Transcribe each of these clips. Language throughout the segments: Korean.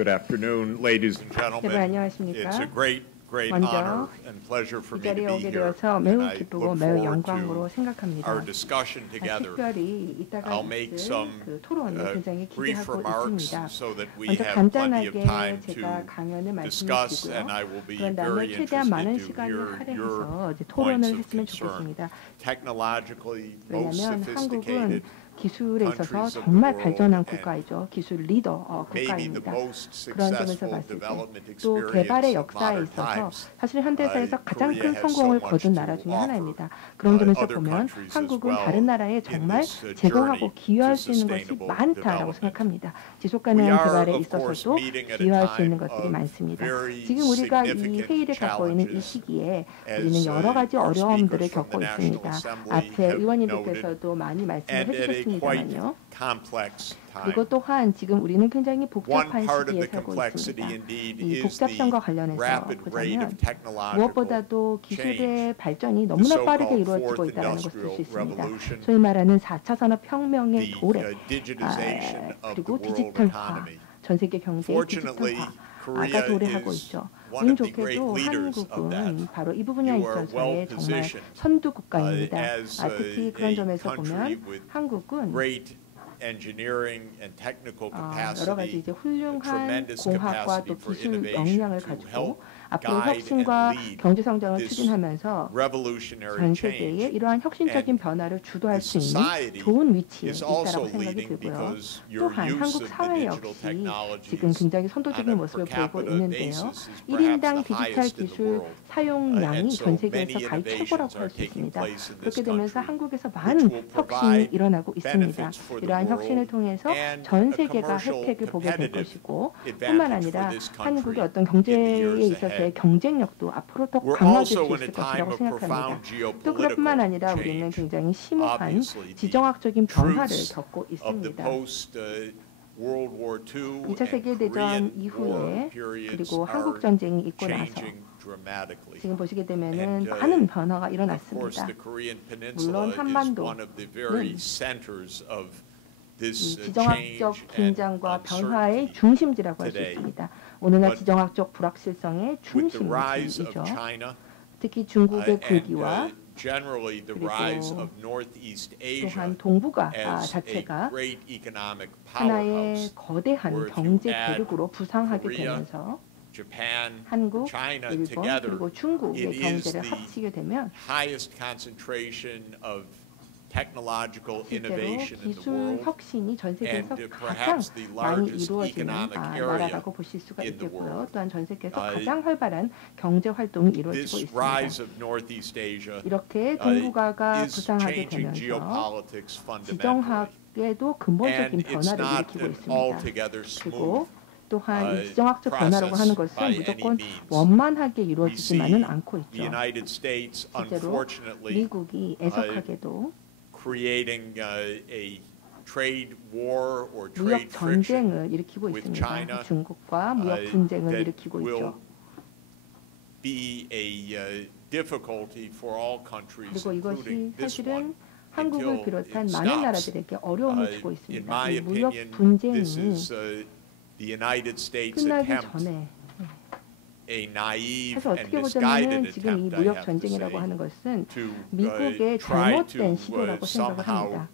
Good afternoon, ladies and 여러분 gentlemen. 안녕하십니까? It's a great 먼저 honor and pleasure for 이 me to 자리에 be 오게 here, 되어서 and 매우 I 기쁘고 look 매우 forward 영광으로 to 생각합니다. our discussion together. 특별히 이따가 I'll make 있을 some 그 토론을 굉장히 brief 기대하고 remarks 있습니다. so that we 먼저 have plenty of 간단하게 time 제가 to 강연을 discuss, 말씀드리고요. and I will be 그런 다음에 very 최대한 많은 interested to 시간을 hear 할애해서 your 이제 points 토론을 of 했으면 concern. 좋겠습니다. Technologically most 왜냐하면 한국은 sophisticated 기술에 있어서 countries of the 정말 world 발전한 and 국가이죠. 기술 리더 maybe the 국가입니다. most 그런 점에서 successful 봤을 때 development 또 experience 개발의 of 역사에 modern 있어서 times. 사실 현대사에서 가장 Korea 큰 has 성공을 so much 거둔 to 나라 중에 offer, 하나입니다. 그런 점에서 other 보면 countries as 한국은 well 다른 나라에 in 정말 this 제공하고 journey 기여할 to 수 있는 것이 sustainable 많다라고 development. 생각합니다. 지속 We 가능한 are, 개발에 of course, 있어서도 meeting at a 기여할 수 있는 time 것들이 of 많습니다. very 지금 우리가 이 significant 회의를 갖고 있는 이 challenges, 시기에 as 우리는 여러 가지 our 어려움들을 speakers from 겪고 the National 있습니다. Assembly 앞에 have 의원님들께서도 많이 말씀을 and at a quite 해주셨습니다만요. complex 그리고 time. 또한 지금 우리는 굉장히 One 복잡한 part of 시기에 the 살고 complexity 있습니다. indeed 이 is the 복잡성과 관련해서 rapid rate 보자면 of technological 무엇보다도 기술의 change. 발전이 The 너무나 빠르게 so-called 이루어지고 fourth 있다는 것을 볼 수 industrial 있습니다. revolution, 소위 말하는 4차 산업혁명의 the 도래, digitization of the 그리고 world 디지털화, economy. 전 세계 경제의 Fortunately, 디지털화가 Korea 도래하고 is 있죠. one 운 of the great 좋게도 leaders of 한국은 that. 바로 이 부분에 You are 있어서의 well 정말 positioned 선두 국가입니다. as 특히 그런 a 점에서 country 보면 with 한국은 great engineering and technical 여러 가지 capacity, 이제 훌륭한 tremendous 공학과 capacity 또 for 기술 innovation 역량을 to 가지고 help 앞으로 guide 혁신과 and lead 경제 성장을 this 추진하면서 revolutionary 전 change. 세계에 이러한 혁신적인 And 변화를 주도할 the 수 있는 society 좋은 위치에 is also 있다고 생각이 leading 들고요. because your 또한 use 한국 of the 사회 digital 역시 technologies 지금 굉장히 선도적인 on a 모습을 per 보이고 capita 있는데요. basis is perhaps 1인당 the 디지털 highest in the 기술 world. 사용량이 And 전 so 세계에서 many 가히 최고라고 innovations 할 are 수 taking 있습니다. place in 그렇게 this 되면서 country, 한국에서 which 많은 will 혁신이 provide 일어나고 있습니다. benefits for the 이러한 혁신을 world 통해서 and 전 a 세계가 commercial 혜택을 보게 될 competitive 것이고 뿐만 advantage for 아니라 this 한국의 country 어떤 in the 경제에 years 있어서의 ahead. 경쟁력도 앞으로 더 We're 강화될 also 수 in a 있을 time 것이라고 of 생각합니다. profound 또 그뿐만 geopolitical 아니라 우리는 change. 굉장히 심오한 Obviously, the 지정학적인 변화를 truths 겪고 of the 있습니다. post World War II 2차 and 세계대전 Korean 이후에 War periods 그리고 are 한국 전쟁이 있고 나서 changing dramatically. 지금 보시게 되면은 And, 많은 변화가 Of course, 일어났습니다. the Korean Peninsula 물론 is 한반도는 one of the very centers of 이 this 지정학적 change and 긴장과 변화의 uncertainty. 중심지라고 할 수 today. 있습니다. 오늘날 But 지정학적 불확실성의 With the rise of 중심지이죠. China 특히 중국의 and 불기와 generally the 그리고 rise of Northeast Asia 또한 동북아 as a 자체가 great economic 하나의 powerhouse, 거대한 where if you 경제 add 대륙으로 부상하게 Korea, 되면서 Japan, 한국, China 일본 together, 그리고 중국의 it is 경제를 the 합치게 되면 highest concentration of technological 실제로 innovation in the 기술 world 혁신이 전 세계에서 and 가장 perhaps the 많이 largest 이루어지는 economic area 나라라고 보실 수가 in the 있겠고요. world. 또한 전 세계에서 가장 활발한 경제 활동이 이루어지고 This 있습니다. rise of Northeast Asia 이렇게 동북아가 is 부상하게 changing 되면서 geopolitics fundamentally. 지정학에도 근본적인 And it's 변화를 not 일으키고 an 있습니다. altogether 그리고 smooth 또한 이 지정학적 변화라고 하는 것은 by 무조건 any means. 원만하게 We see 이루어지지만은 않고 the 있죠. United States, 실제로 unfortunately, 미국이 애석하게도 creating a trade war or 무역 trade friction 전쟁을 일으키고 with 있습니다. China, 중국과 무역 분쟁을 that 일으키고 will 있죠. be a difficulty for all countries, 그리고 including 이것이 this one. 사실은 한국을 until 비롯한 it 많은 stops. 나라들에게 어려움을 주고 In 있습니다. my 이 무역 opinion, 분쟁이 this is the United States 끝나기 attempt, 전에 a naive 해서 and 어떻게 misguided 보자면은 지금 이 attempt, I 무역 have to 전쟁이라고 say, 하는 것은 to 미국의 try 잘못된 to 시도라고 생각을 somehow 합니다.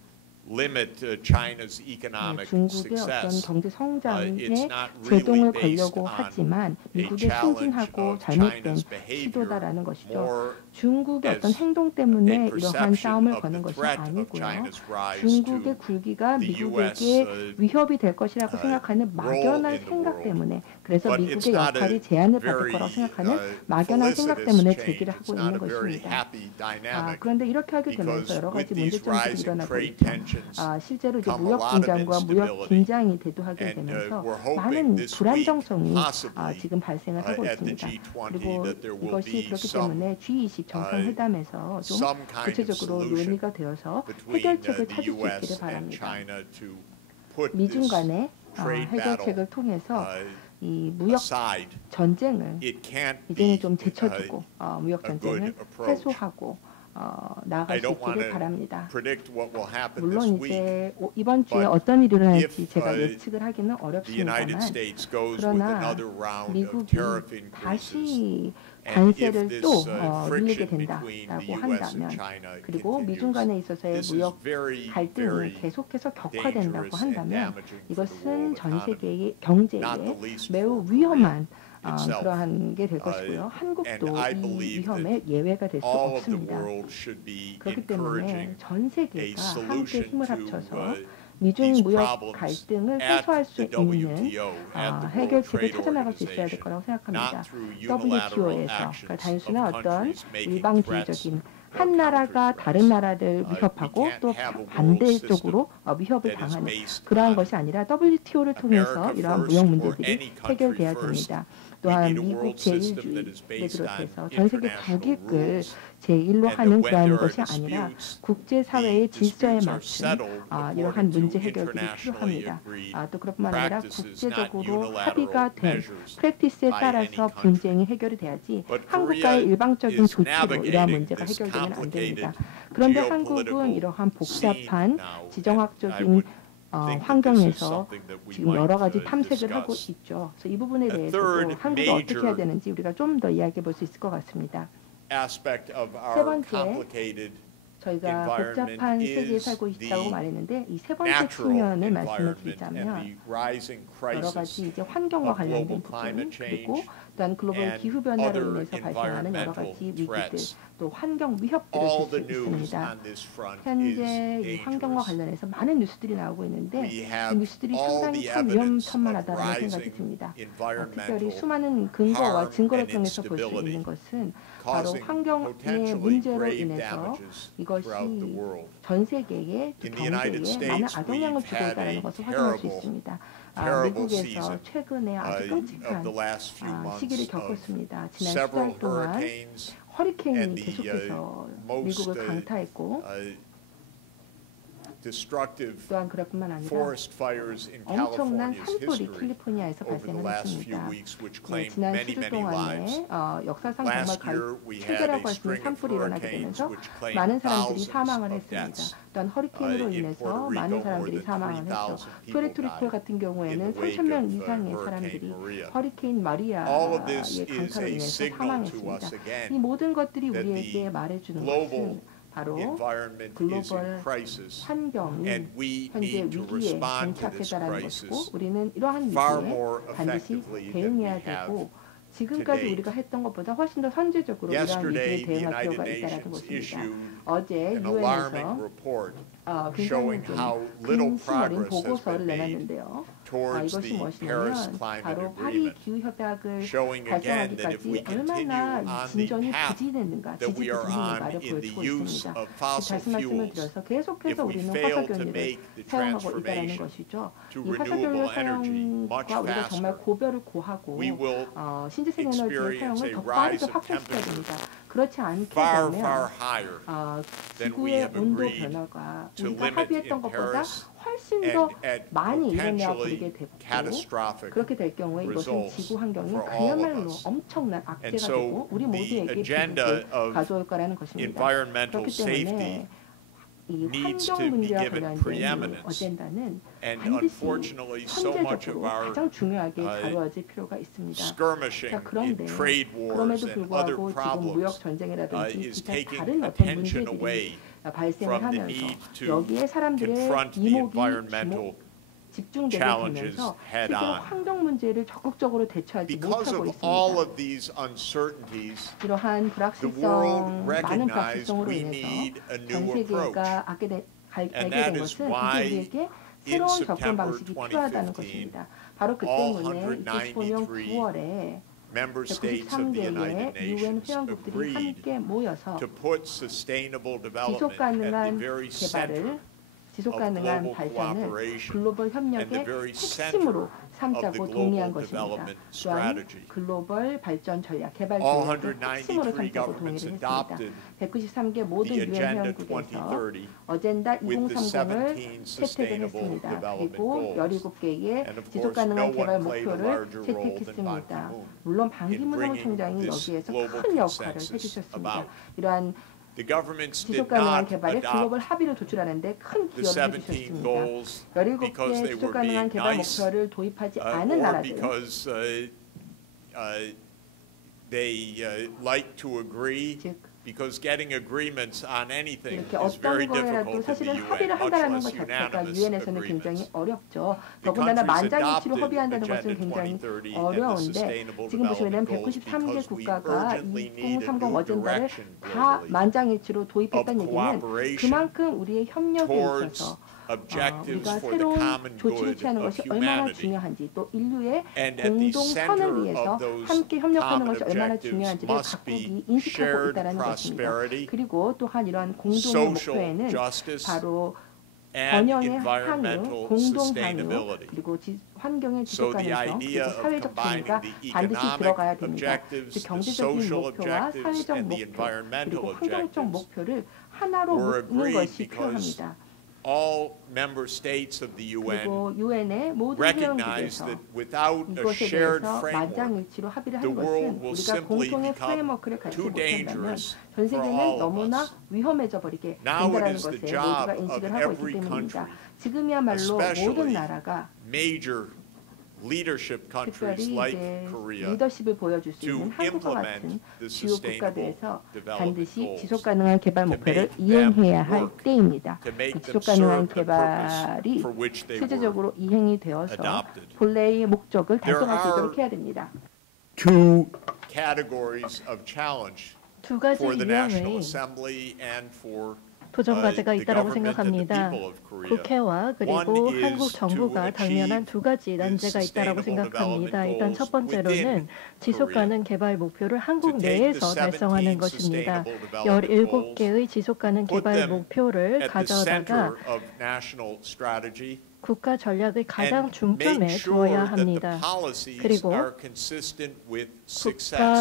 limit China's economic 중국의 어떤 success. 경제 성장에 It's not 제동을 really based 걸려고 on 하지만 a 미국의 challenge 순진하고 of 잘못된 China's behavior, 시도다라는 것이죠. more 중국의 어떤 as 행동 a 때문에 이러한 perception 싸움을 of 거는 the 것이 threat of 아니고요. China's rise 중국의 to 굴기가 the 미국에게 US, 위협이 될 것이라고 생각하는 role 막연한 in the 생각 world. 때문에 그래서 But 미국의 it's not 역할이 a 제한을 받을 very 거라고 생각하는 막연한 생각 felicitous 때문에 change. 제기를 It's 하고 not 있는 a very 것입니다. happy dynamic 그런데 이렇게 하게 되면서 because 여러 with 가지 these 문제점들이 rising 일어나고 trade 있죠. tensions 실제로 이제 come a 무역 lot of 분쟁과 무역 instability. 긴장이 대두하게 And 되면서 we're hoping 많은 this week, 불안정성이 possibly, 지금 발생을 하고 at the 있습니다. G20 그리고 that there will 이것이 be 그렇기 some, 때문에 G20 정상회담에서 좀 some kind of 구체적으로 solution 논의가 되어서 between 해결책을 the 찾을 수 있기를 U.S. and 바랍니다. China to put 미중 this 간의 trade 해결책을 battle 통해서 이 무역 aside. 전쟁을 It can't 이제는 be 좀 제쳐두고 무역 a good 전쟁을 approach. 해소하고 나아갈 I 수 don't want 있기를 to 바랍니다. predict what will happen this 물론 week. 이제 이번 주에 but 어떤 일이 일어날지 if, 제가 예측을 하기는 The United 어렵습니다만 States goes with 그러나 another round of 미국이 tariff increases, 다시 and if 관세를 this 또 밀리게 friction between the 된다라고 U.S. 한다면 and China 그리고 미중 continues, 간에 있어서의 this is 무역 very, 갈등이 very 계속해서 dangerous 격화된다고 and 한다면 damaging for the 이것은 world 전 economy, 세계의 not 경제에 the least 매우 for 위험한 itself. 그러한 게 될 것이고요. 한국도 and I 이 believe 위험에 예외가 될 수 all of the 없습니다. world should be 그렇기 때문에 encouraging 전 a 세계가 함께 solution 힘을 to 합쳐서 미중 these 무역 problems 갈등을 at 해소할 수 the 있는 WTO, at the World 해결책을 Trade 찾아나갈 수 있어야 될 Organization, 거라고 생각합니다. not through unilateral WTO에서 actions 그러니까 of 단순한 어떤 countries making 일방주의적인 threats 한 or 나라가 counter 다른 threats. 나라를 위협하고 We can't 또 have a world 반대쪽으로 위협을 that is 당하는 based 그러한 on 것이 아니라 WTO를 통해서 America 이러한 first 무역 or 문제들이 any country 해결돼야 first. 됩니다. We 또한 need a 미국 world system that is 제1주의를 based on 비롯해서 전 세계 international 국익을 rules, 제1로 and 하는 that when 그러한 there are 것이 아니라 disputes, 국제사회의 the 질서에 disputes are 맞춘 settled 이러한 according 문제 to 해결들이 internationally 필요합니다. agreed 또 그뿐만 아니라 practices, not 국제적으로 unilateral 합의가 된 measures 프랙티스에 by 따라서 any country. 분쟁이 해결이 돼야지 But 한국과의 Korea 일방적인 is 조치로 이러한 navigating 문제가 this 해결되면 안 complicated 됩니다. 그런데 한국은 geopolitical 이러한 scene 복잡한 now, and I 지정학적인 would think that this is 환경에서 something that we 지금 여러 가지 might 탐색을 하고 discuss. 있죠. 그래서 이 부분에 A 대해서도 third 한국이 어떻게 해야 major 되는지 우리가 좀 더 이야기해 볼 수 있을 것 같습니다. aspect of 세 our 번째, complicated 저희가 environment 복잡한 세계에 is 살고 있다고 the 말했는데 이 세 번째 natural 측면을 말씀을 environment and 드리자면 the rising 여러 crisis 가지 이제 환경과 of 관련된 global 부분 climate 그리고 change 또한 글로벌 and 기후 변화로 other 인해서 발생하는 여러 가지 environmental 위기들 threats. 또 환경 위협들을 All 볼 the 수 news 있습니다. on this front is 현재 이 환경과 dangerous. 관련해서 많은 뉴스들이 나오고 있는데 We 이 have 뉴스들이 all 상당히 the 참 evidence of 위험천만하다는 생각이 rising 듭니다. 특별히 environmental 수많은 근거와 harm 증거를 and 통해서 볼 수 instability, 있는 것은 바로 causing 환경의 potentially 문제로 grave 인해서 damages 이것이 throughout the world. 전 세계의 In the United 경제에 많은 States, 악영향을 we've 주고 had 있다는 a 것을 확인할 수 terrible, 있습니다. terrible 미국에서 season 최근에 아주 of 끔찍한 the last few 시기를 months of 겪었습니다. 지난 several 수달 동안 hurricanes 허리케인이 and the 계속해서 most 미국을 강타했고 destructive 또한 그뿐만 아니라 forest fires in 엄청난 California's 산불이 history 캘리포니아에서 over the 발생을 last few 했습니다. weeks, which claimed 지난 many, 수주 many lives. 동안에 역사상 정말 Last year, we had a 최대라고 할 수 있는 string of 산불이 일어나게 hurricanes 되면서 which claimed 많은 사람들이 thousands 사망을 of 했습니다. deaths. 또한 허리케인으로 In 인해서 Puerto 많은 Rico, 사람들이 more than 사망을 했죠. 3,000 people 푸에르토리코 died 같은 in 경우에는 the wake 3,000명 of 이상의 Hurricane 사람들이 Maria. 허리케인 All of this 마리아의 is 강타로 a 인해서 signal to 사망했습니다. us again 이 모든 것들이 that 우리에게 the 말해주는 global 것은 바로 environment is 글로벌 in crisis, 환경이 and we 현재 need to 위기에 respond to this 정착했다는 것이고 crisis 우리는 이러한 far 위기에 more 반드시 effectively than we 대응해야 have 되고 지금까지 to date. 우리가 했던 것보다 훨씬 더 선제적으로 이러한 Yesterday, 위기에 the 대응할 United 필요가 있다는 Nations 것입니다. issued 어제 an alarming 유엔에서 report 굉장히 showing how little 근심 어린 progress has 보고서를 been made 내놨는데요. towards 이것이 the Paris 무엇이냐면 Climate 바로 파리 Agreement, 기후 협약을 showing again that if we 달성하기까지 continue 얼마나 on the 진전이 path 부진했는가, that we are on 지지부진했는가를 in the 보여주고 use 있습니다. of fossil 다시 말씀을 fuels, 드려서 if 계속해서 we 우리는 fail to 화석연료를 make the 사용하고 있다는 transformation 것이죠. to 이 화석연료 renewable energy much 사용과 우리가 정말 faster, 고별을 고하고 we will 신재생 에너지의 experience 사용을 a 더 rise 빠르게 of 확대시켜야 temperatures 됩니다. 그렇지 않게 far, 되면 far higher than we 지구의 have 온도 agreed 변화가 to 우리가 limit 합의했던 in 것보다 Paris 훨씬 더 and at 많이 일어나고 potentially 그러게 되고 catastrophic 그렇게 될 경우에 이것은 results 지구 환경이 for all of 그야말로 us. 엄청난 And 악재가 so 되고 우리 the 모두에게 agenda 비극을 of 가져올 거라는 것입니다. environmental 그렇기 safety 때문에 이 needs 환경 to be 문제와 given 관련된 이 preeminence. 어젠다는 And 반드시 unfortunately, so much of 현재적으로 our 가장 중요하게 다루어질 필요가 있습니다. skirmishing 자, 그런데 in trade wars 그럼에도 and other 불구하고 지금 무역 problems 전쟁이라든지 is 기타 taking 다른 어떤 attention 문제들이 away 발생을 from the 하면서 need to 여기에 사람들의 confront the 이목이 environmental 집중되게 challenges 되면서 head 실제로 on. 환경 문제를 적극적으로 대처하지 Because 못하고 of all 있습니다. of these uncertainties, 이러한 the world 많은 recognized 불확실성으로 we 인해서 need a 전 new approach. 세계가 알게 And 된 that is 것은 why 이제 우리에게 in 새로운 접근 September 방식이 필요하다는 2015, 것입니다. 바로 그 all 때문에 2015년 193 9월에 member states of the United 193개의 유엔 Nations 회원국들이 agreed 함께 모여서 to put sustainable development 지속 at the 가능한 very center 개발을 지속 of 가능한 global 발전을 cooperation 글로벌 and the 협력의 very 핵심으로 center 삼자고 of the 동의한 global 것입니다. development 또한 strategy. 글로벌 발전 전략, 개발 All 전략의 핵심으로 193 삼자고 governments 동의를 했습니다. adopted 193개 모든 the 유엔 Agenda 회원국에서 2030 어젠다 with the 17 2030을 채택을 sustainable 했습니다. development 그리고 goals. 17개의 And of 지속 course, 가능한 no 개발 one played a 목표를 larger role than Ban 채택했습니다. Ki-moon 물론 in 반기문 bringing 사무총장이 this 여기에서 global 큰 역할을 consensus 해주셨습니다. about. 이러한 The governments did 지속 가능한 not 개발에 글로벌 adopt 합의를 도출하는 데 큰 the 기여를 17 해주셨습니다. goals because 17개 they 지속 were 가능한 being 개발 nice 목표를 도입하지 않은 or 나라들은 because they like to agree. 즉 Because getting agreements on anything 이렇게 is very 어떤 거에라도 difficult in the 사실은 UN, 합의를 much 한다는 less 것 자체가 unanimous 유엔에서는 굉장히 agreements. 어렵죠. The 더군다나 countries 만장일치로 adopted 합의한다는 것은 Agenda 굉장히 2030 and the 어려운데 Sustainable 지금 보시면 Development Goals 193개 because we 국가가 urgently need a 2030 new 어젠다를 direction 다 globally 만장일치로 도입했다는 of 얘기는 cooperation 그만큼 우리의 협력에 towards 있어서 objectives 우리가 for the 새로운 common 조치를 good 취하는 of 것이 얼마나 humanity. 중요한지 또 인류의 And at the 공동 center 선을 위해서 of those 함께 협력하는 common 것이 얼마나 objectives 중요한지를 must be 각국이 인식하고 shared 있다는 것입니다. prosperity, 그리고 또한 이러한 공동의 social 목표에는 justice, 바로 and 번영의 항유, environmental 공동 항유, sustainability. 그리고 환경의 So 지속 the 가능성, idea 그리고 of 사회적 combining 지위가 the 반드시 economic 들어가야 됩니다. objectives, 즉 the 경제적인 social 목표와 objectives, 사회적 and the 목표, environmental 그리고 환경적 objectives 목표를 하나로 were 묶는 agreed 것이 because 필요합니다. all member states of the UN 그리고 유엔의 모든 recognize 회원국에서 that without a 이것에 shared 대해서 framework, 만장일치로 합의를 the 하는 것은 world will 우리가 simply 공통의 become 프레임워크를 갖지 too 못한다면 dangerous 전 for all 세계는 of 너무나 us. 위험해져 버리게 Now it 된다는 is the 것에 job 모두가 of 인식을 하고 every 있기 때문입니다. country, 지금이야말로 모든 especially 나라가 major leadership countries 특별히 like 이제 Korea 리더십을 보여줄 수 to 있는 한국과 implement 같은 the 주요 sustainable 국가들에서 development 반드시 goals, 지속 가능한 개발 to 목표를 make them 이행해야 할 work, 때입니다. to make them 지속 가능한 serve the purpose 개발이 for which they were 실제적으로 이행이 되어서 adopted. 본래의 목적을 달성할 수 There 있도록 are 해야 됩니다. two categories of challenge 두 가지 for the National 유형의 Assembly and for 도전 과제가 the 있다고 government and the 생각합니다. people of Korea. 국회와 그리고 One is 한국 to 정부가 당면한 두 가지 achieve 난제가 the 있다고 sustainable 생각합니다. development 일단 첫 goals 번째로는 within 지속 Korea. 가능 개발 목표를 한국 To take 내에서 the 달성하는 17 것입니다. sustainable development 17개의 지속 가능 put 개발 them 목표를 at the 가져다가 center of national strategy 국가 전략의 가장 and 중점에 make 두어야 sure that the 합니다. policies 그리고 are consistent with 국가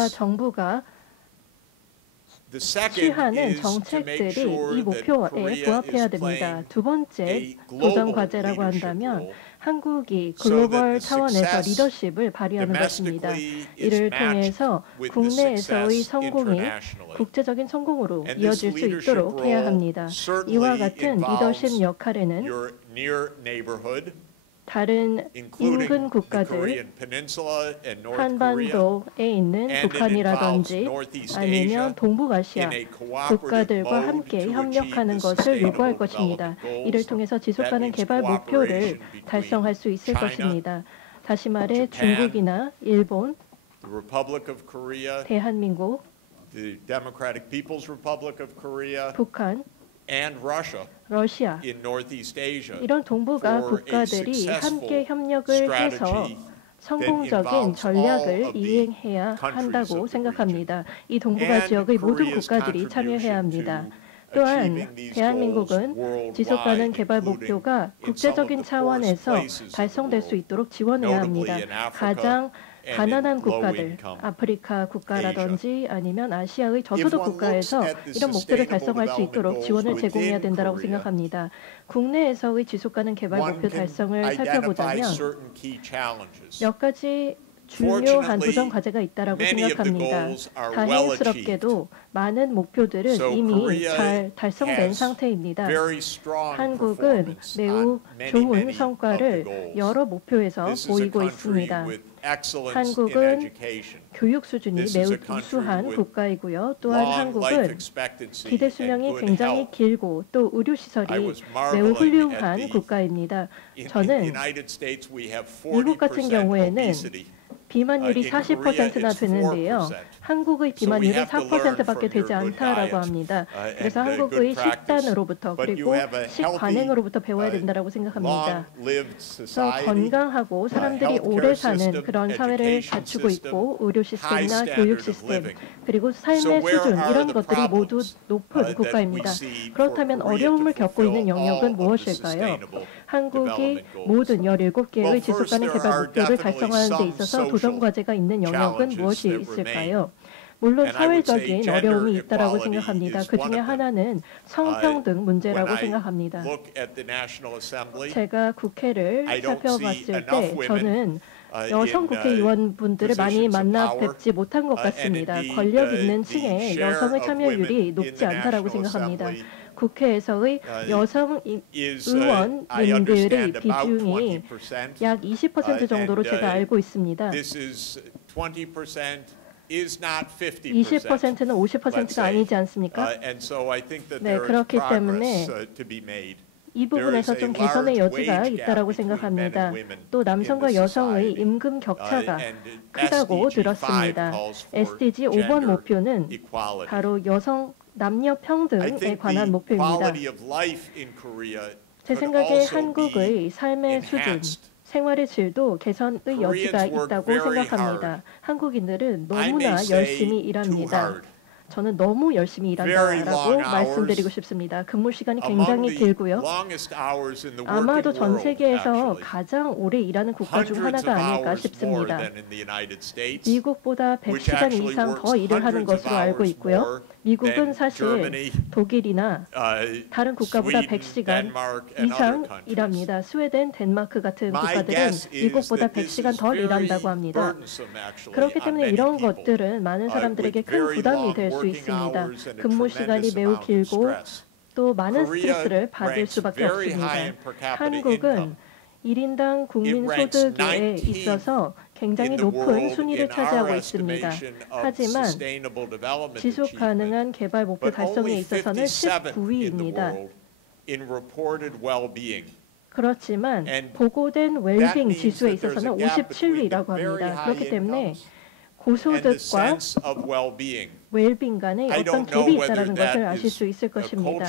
success. 정부가 The second 취하는 is to make 정책들이 sure 이 that 목표에 Korea 부합해야 is 됩니다. playing 두 번째 a 도전 global 과제라고 leadership 한다면 role 한국이 so that 글로벌 the 차원에서 success 리더십을 발휘하는 것입니다. domestically is 이를 matched 통해서 with the 국내에서의 success 성공이 internationally. 국제적인 성공으로 And this 이어질 수 leadership 있도록 해야 role 합니다. certainly 이와 같은 involves 리더십 역할에는 your near neighborhood, 다른 including 인근 the 국가들, Korean Peninsula and North Korea, 한반도에 있는 and it 북한이라든지 involves Northeast 아니면 Asia 동북아시아 in a cooperative 국가들과 mode 함께 to 협력하는 achieve the 것을 sustainable 요구할 것입니다. development 이를 goals. 통해서 지속 That 가능 means 개발 목표를 cooperation between 달성할 수 있을 China, 것입니다. 다시 말해 Japan, 중국이나 일본, The Republic of Korea, 대한민국, the Democratic People's Republic of Korea, 북한, and Russia 러시아 in Northeast Asia 이런 동북아 for a 국가들이 successful 함께 협력을 해서 strategy 성공적인 involves 전략을 all of the 이행해야 countries 한다고 of the 생각합니다. 이 동북아 and 지역의 모든 Korea's 국가들이 참여해야 contribution 합니다. to 또한 achieving these 대한민국은 goals 지속 가능 worldwide, 개발 including 목표가 in some of 국제적인 the poorest 차원에서 places of the 달성될 수 world, 있도록 지원해야 notably 합니다. in Africa 가장 and 가난한 in low 국가들, income 아프리카 국가라든지 아니면 아시아의 If 저소득 one 국가에서 looks at the 이런 목표를 sustainable 달성할 수 있도록 development 지원을 goals 제공해야 within 된다고 Korea, 생각합니다. 국내에서의 지속 가능 개발 one 목표 can 달성을 identify 살펴보자면 certain key challenges. 몇 가지 중요한 Fortunately, 도전 과제가 있다라고 many of the 생각합니다. goals are well 다행스럽게도 많은 목표들은 So 이미 Korea 잘 달성된 has 상태입니다. Very strong 한국은 performance 매우 on many, 좋은 many of the 성과를 goals. 여러 목표에서 This is a 보이고 country 있습니다. with excellence in 한국은 education, 교육 수준이 This is 매우 a country 우수한 with 국가이고요. 또한 long life 한국은 expectancy 기대 and 수명이 good 굉장히 health. 길고 또 의료 I 시설이 was 매우 marveling at 훌륭한 the 국가입니다. In the 저는 United States, we have 미국 같은 40% 경우에는 obesity. 비만율이 in Korea, 40%나 it's 되는데요. 4%. 한국의 So we 비만율이 have to learn 4%밖에 from 되지 your good 않다라고 diet, 합니다. and 그래서 good 한국의 practice. 식단으로부터 But 그리고 you have a healthy, 식관행으로부터 배워야 된다고 생각합니다. long-lived 그래서 society, 건강하고 사람들이 healthcare 오래 사는 system, 그런 사회를 education 갖추고 system, 있고 의료 high 시스템이나 standard 교육 of 시스템 living. 그리고 So 삶의 where 수준 are 이런 the 것들이 모두 problems, 높은 that we 국가입니다. see for 그렇다면 Korea 어려움을 to 겪고 있는 fulfill 영역은 all of the 무엇일까요? sustainable 한국이 development goals? 모든 17개의 Well, 지속 first, 가능 there 개발 are 목표를 definitely 달성하는 데 some 있어서 social 도전 과제가 있는 영역은 challenges 무엇이 that 있을까요? 물론 And I would say 사회적인 gender 어려움이 있다라고 equality 생각합니다. is 그 one 중에 of them. 하나는 성평등 문제라고 When I 생각합니다. look at the National Assembly, 제가 국회를 I don't see 살펴봤을 enough 때 women 저는 여성 국회의원분들을 많이 만나 뵙지 못한 것 같습니다. 권력 있는 층의 여성의 참여율이 높지 않다라고 생각합니다. 국회에서의 여성 의원님들의 비중이 약 20% 정도로 제가 알고 있습니다. 20%는 50%가 아니지 않습니까? 네, 그렇기 때문에 이 부분에서 좀 개선의 여지가 있다라고 생각합니다. 또 남성과 여성의 임금 격차가 크다고 들었습니다. SDG 5번 목표는 바로 여성 남녀 평등에 관한 목표입니다. 제 생각에 한국의 삶의 수준, 생활의 질도 개선의 여지가 있다고 생각합니다. 한국인들은 너무나 열심히 일합니다. 저는 너무 열심히 일한다라고 말씀드리고 싶습니다. 근무 시간이 굉장히 길고요. 아마도 전 세계에서 가장 오래 일하는 국가 중 하나가 아닐까 싶습니다. 미국보다 100시간 이상 더 일을 하는 것으로 알고 있고요. 미국은 사실 독일이나 다른 국가보다 100시간 이상 일합니다. 스웨덴, 덴마크 같은 국가들은 미국보다 100시간 더 일한다고 합니다. 그렇기 때문에 이런 것들은 많은 사람들에게 큰 부담이 될 수 있습니다. 근무 시간이 매우 길고 또 많은 스트레스를 받을 수밖에 없습니다. 한국은 1인당 국민 소득에 있어서 굉장히 높은 순위를 차지하고 있습니다. 하지만 지속 가능한 개발 목표 달성에 있어서는 19위입니다. 그렇지만 보고된 웰빙 지수에 있어서는 57위라고 합니다. 그렇기 때문에 고소득과 웰빙 간에 어떤 갭이 있다는 것을 아실 수 있을 것입니다.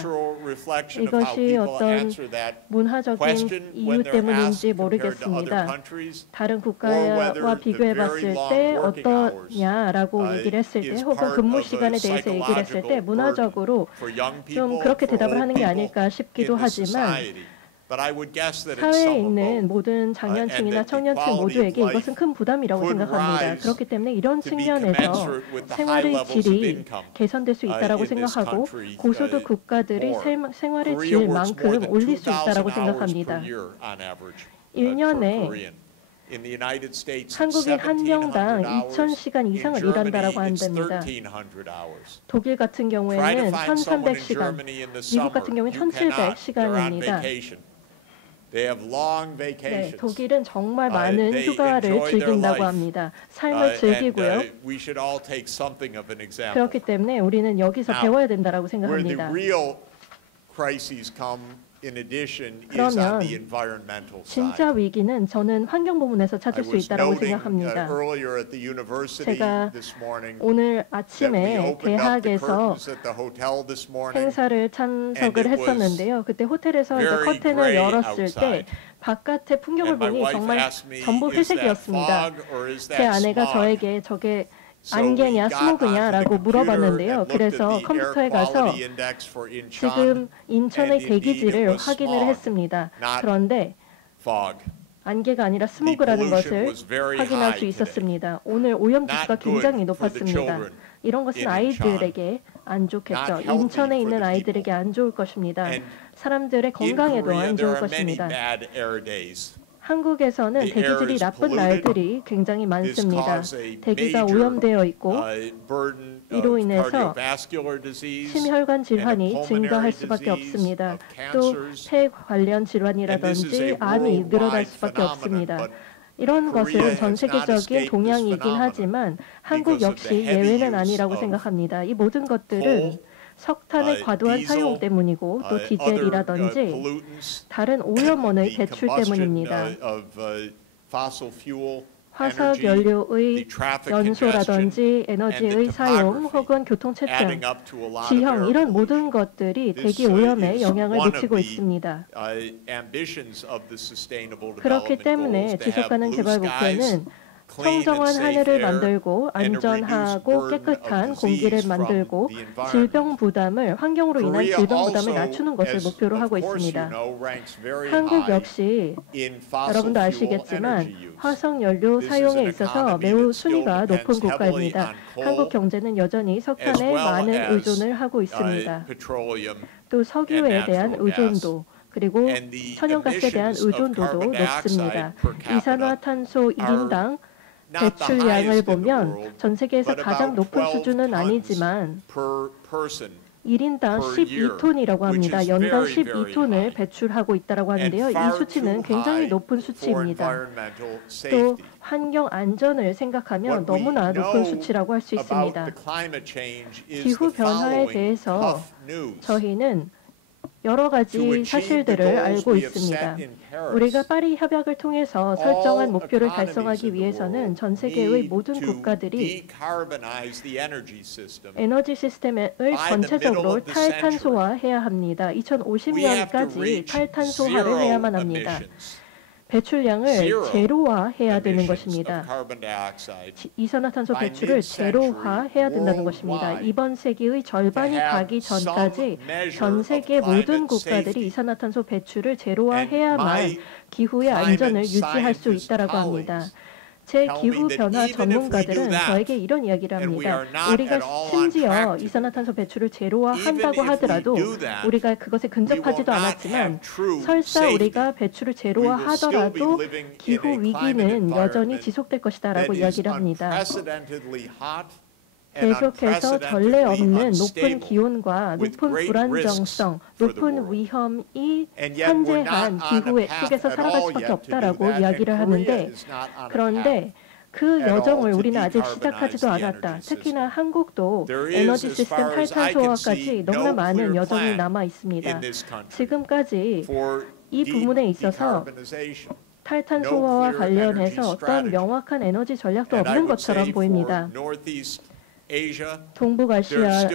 이것이 어떤 문화적인 이유 때문인지 모르겠습니다. 다른 국가와 비교해 봤을 때 어떠냐라고 얘기를 했을 때 혹은 근무 시간에 대해서 얘기를 했을 때 문화적으로 좀 그렇게 대답을 하는 게 아닐까 싶기도 하지만 사회에 있는 모든 장년층이나 청년층 모두에게 이것은 큰 부담이라고 생각합니다. 그렇기 때문에 이런 측면에서 생활의 질이 개선될 수 있다고 생각하고 고소득 국가들의 생활의 질만큼 올릴 수 있다고 생각합니다. 1년에 한국인 한 명당 2,000시간 이상을 일한다고 한답니다. 독일 같은 경우에는 1,300시간, 미국 같은 경우는 1,700시간입니다. 네, 독일은 정말 많은 휴가를 즐긴다고 합니다. 삶을 즐기고요. 그렇기 때문에 우리는 여기서 배워야 된다고 생각합니다. 그러면 진짜 위기는 저는 환경 부문에서 찾을 수 있다고 생각합니다. 제가 오늘 아침에 대학에서 행사를 참석을 했었는데요. 그때 호텔에서 이제 커튼을 열었을 때 바깥의 풍경을 보니 정말 전부 회색이었습니다. 제 아내가 저에게 저게 안개냐 스모그냐라고 물어봤는데요. 그래서 컴퓨터에 가서 지금 인천의 대기질을 확인을 했습니다. 그런데 안개가 아니라 스모그라는 것을 확인할 수 있었습니다. 오늘 오염지수가 굉장히 높았습니다. 이런 것은 아이들에게 안 좋겠죠. 인천에 있는 아이들에게 안 좋을 것입니다. 사람들의 건강에도 안 좋을 것입니다. 한국에서는 대기질이 나쁜 날들이 굉장히 많습니다. 대기가 오염되어 있고 이로 인해서 심혈관 질환이 증가할 수밖에 없습니다. 또 폐 관련 질환이라든지 암이 늘어날 수밖에 없습니다. 이런 것은 전 세계적인 동향이긴 하지만 한국 역시 예외는 아니라고 생각합니다. 이 모든 것들은 석탄의 과도한 사용 때문이고 또 디젤이라든지 다른 오염원의 배출 때문입니다. 화석 연료의 연소라든지 에너지의 사용 혹은 교통체증, 지형 이런 모든 것들이 대기 오염에 영향을 미치고 있습니다. 그렇기 때문에 지속가능 개발 목표는 청정한 하늘을 만들고 안전하고 깨끗한 공기를 만들고 질병 부담을 환경으로 인한 질병 부담을 낮추는 것을 목표로 하고 있습니다. 한국 역시 여러분도 아시겠지만 화석 연료 사용에 있어서 매우 순위가 높은 국가입니다. 한국 경제는 여전히 석탄에 많은 의존을 하고 있습니다. 또 석유에 대한 의존도 그리고 천연가스에 대한 의존도도 높습니다. 이산화탄소 1인당 배출량을 보면 전 세계에서 가장 높은 수준은 아니지만 1인당 12톤이라고 합니다. 연간 12톤을 배출하고 있다고 하는데요. 이 수치는 굉장히 높은 수치입니다. 또 환경 안전을 생각하면 너무나 높은 수치라고 할 수 있습니다. 기후 변화에 대해서 저희는 여러 가지 사실들을 알고 있습니다. 우리가 파리 협약을 통해서 설정한 목표를 달성하기 위해서는 전 세계의 모든 국가들이 에너지 시스템을 전체적으로 탈탄소화해야 합니다. 2050년까지 탈탄소화를 해야만 합니다. 배출량을 제로화해야 되는 것입니다. 이산화탄소 배출을 제로화해야 된다는 것입니다. 이번 세기의 절반이 가기 전까지 전 세계 모든 국가들이 이산화탄소 배출을 제로화해야만 기후의 안전을 유지할 수 있다고 합니다. 제 기후변화 전문가들은 저에게 이런 이야기를 합니다. 우리가 심지어 이산화탄소 배출을 제로화한다고 하더라도 우리가 그것에 근접하지도 않았지만 설사 우리가 배출을 제로화하더라도 기후 위기는 여전히 지속될 것이다 라고 이야기를 합니다. 계속해서 전례 없는 높은 기온과 높은 불안정성, 높은 위험이 산재한 기후 속에서 살아갈 수밖에 없다라고 이야기를 하는데 그런데 그 여정을 우리는 아직 시작하지도 않았다. 특히나 한국도 에너지 시스템 탈탄소화까지 너무나 많은 여정이 남아 있습니다. 지금까지 이 부분에 있어서 탈탄소화와 관련해서 어떤 명확한 에너지 전략도 없는 것처럼 보입니다. 동북아시아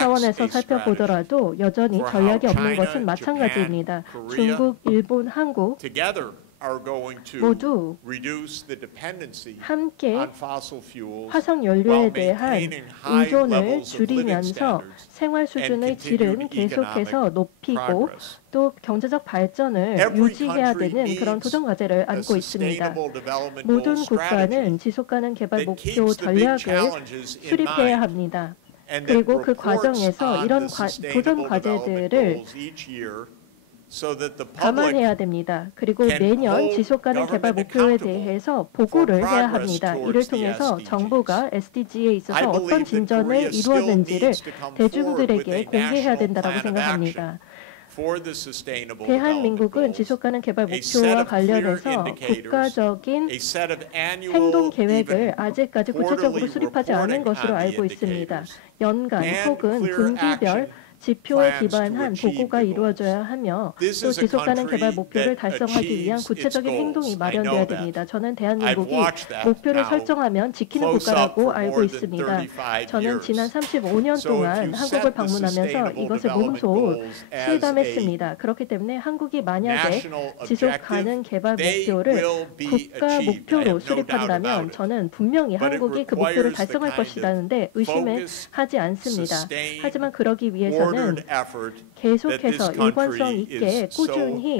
차원에서 살펴보더라도 여전히 전략이 없는 것은 마찬가지입니다. 중국, 일본, 한국 모두 함께 화석연료에 대한 의존을 줄이면서 생활 수준의 질은 계속해서 높이고 또 경제적 발전을 유지해야 되는 그런 도전 과제를 안고 있습니다. 모든 국가는 지속가능 개발 목표 전략을 수립해야 합니다. 그리고 그 과정에서 이런 도전 과제들을 감안해야 됩니다. 그리고 매년 지속가능 개발 목표에 대해서 보고를 해야 합니다. 이를 통해서 정부가 SDG에 있어서 어떤 진전을 이루었는지를 대중들에게 공개해야 된다고 생각합니다. 대한민국은 지속가능 개발 목표와 관련해서 국가적인 행동 계획을 아직까지 구체적으로 수립하지 않은 것으로 알고 있습니다. 연간 혹은 분기별 지표에 기반한 보고가 이루어져야 하며 또 지속가능 개발 목표를 달성하기 위한 구체적인 행동이 마련돼야 됩니다. 저는 대한민국이 목표를 설정하면 지키는 국가라고 알고 있습니다. 저는 지난 35년 동안 한국을 방문하면서 이것을 몸소 실감했습니다. 그렇기 때문에 한국이 만약에 지속가능 개발 목표를 국가 목표로 수립한다면 저는 분명히 한국이 그 목표를 달성할 것이라는데 의심을 하지 않습니다. 하지만 그러기 위해서는 계속해서 일관성 있게 꾸준히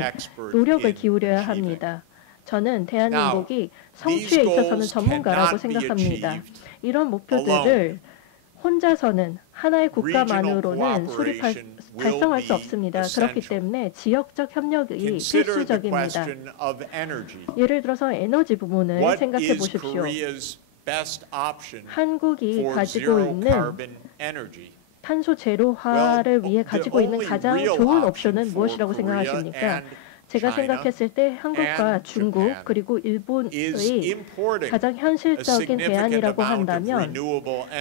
노력을 기울여야 합니다. 저는 대한민국이 성취에 있어서는 전문가라고 생각합니다. 이런 목표들을 혼자서는 하나의 국가만으로는 달성할 수 없습니다. 그렇기 때문에 지역적 협력이 필수적입니다. 예를 들어서 에너지 부분을 생각해 보십시오. 한국이 가지고 있는 탄소 제로화를 위해 가지고 있는 가장 좋은 옵션은 무엇이라고 생각하십니까? 제가 생각했을 때 한국과 중국 그리고 일본의 가장 현실적인 대안이라고 한다면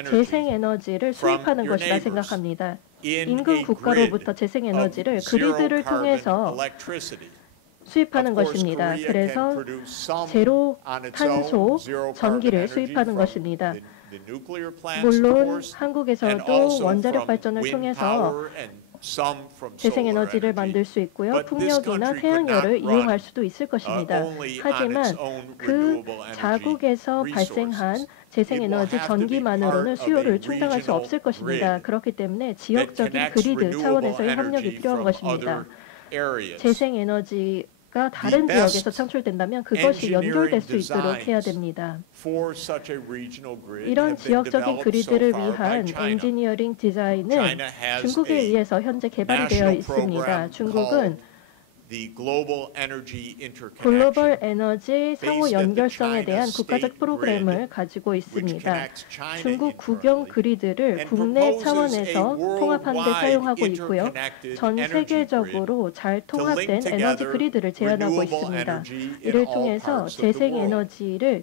재생에너지를 수입하는 것이라 생각합니다. 인근 국가로부터 재생에너지를 그리드를 통해서 수입하는 것입니다. 그래서 제로 탄소 전기를 수입하는 것입니다. 물론 한국에서도 원자력 발전을 통해서 재생에너지를 만들 수 있고요. 풍력이나 태양열을 이용할 수도 있을 것입니다. 하지만 그 자국에서 발생한 재생에너지 전기만으로는 수요를 충당할 수 없을 것입니다. 그렇기 때문에 지역적인 그리드 차원에서의 협력이 필요한 것입니다. 재생에너지가 다른 지역에서 창출된다면 그것이 연결될 수 있도록 해야 됩니다. 이런 지역적인 그리드를 위한 엔지니어링 디자인은 중국에 의해서 현재 개발이 되어 있습니다. 중국은 글로벌 에너지 상호 연결성에 대한 국가적 프로그램을 가지고 있습니다. 중국 국영 그리드를 국내 차원에서 통합하는 데 사용하고 있고요. 전 세계적으로 잘 통합된 에너지 그리드를 제안하고 있습니다. 이를 통해서 재생에너지를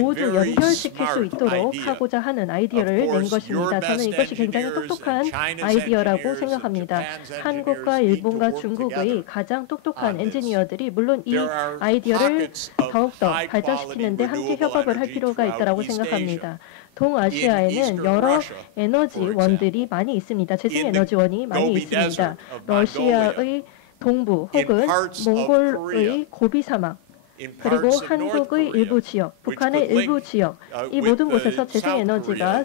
모두 연결시킬 수 있도록 하고자 하는 아이디어를 낸 것입니다. 저는 이것이 굉장히 똑똑한 아이디어라고 생각합니다. 한국과 일본과 중국의 가장 똑똑한 엔지니어들이 물론 이 아이디어를 더욱더 발전시키는 데 함께 협업을 할 필요가 있다고 생각합니다. 동아시아에는 여러 에너지원들이 많이 있습니다. 재생에너지원이 많이 있습니다. 러시아의 동부 혹은 몽골의 고비 사막 그리고 한국의 일부 지역, 북한의 일부 지역 이 모든 곳에서 재생에너지가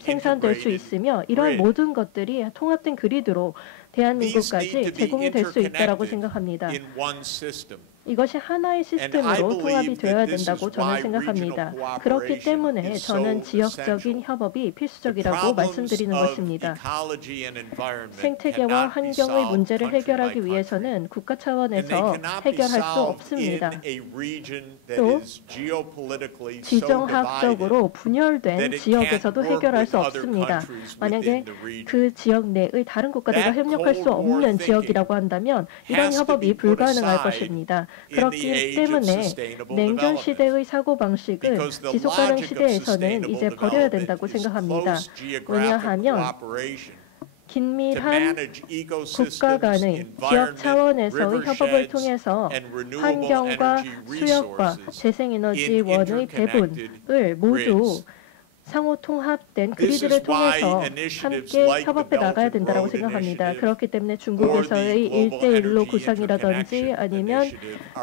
생산될 수 있으며 이러한 모든 것들이 통합된 그리드로 대한민국까지 제공이 될 수 있다고 생각합니다. 이것이 하나의 시스템으로 통합이 되어야 된다고 저는 생각합니다. 그렇기 때문에 저는 지역적인 협업이 필수적이라고 말씀드리는 것입니다. 생태계와 환경의 문제를 해결하기 위해서는 국가 차원에서 해결할 수 없습니다. 또 지정학적으로 분열된 지역에서도 해결할 수 없습니다. 만약에 그 지역 내의 다른 국가들과 협력할 수 없는 지역이라고 한다면 이런 협업이 불가능할 것입니다. 그렇기 때문에 냉전 시대의 사고방식을 지속가능 시대에서는 이제 버려야 된다고 생각합니다. 왜냐하면 긴밀한 국가 간의 지역 차원에서의 협업을 통해서 환경과 수역과 재생에너지원의 배분을 모두 상호 통합된 그리드를 통해서 함께 협업해 나가야 된다고 생각합니다. 그렇기 때문에 중국에서의 1대1로 구상이라든지 아니면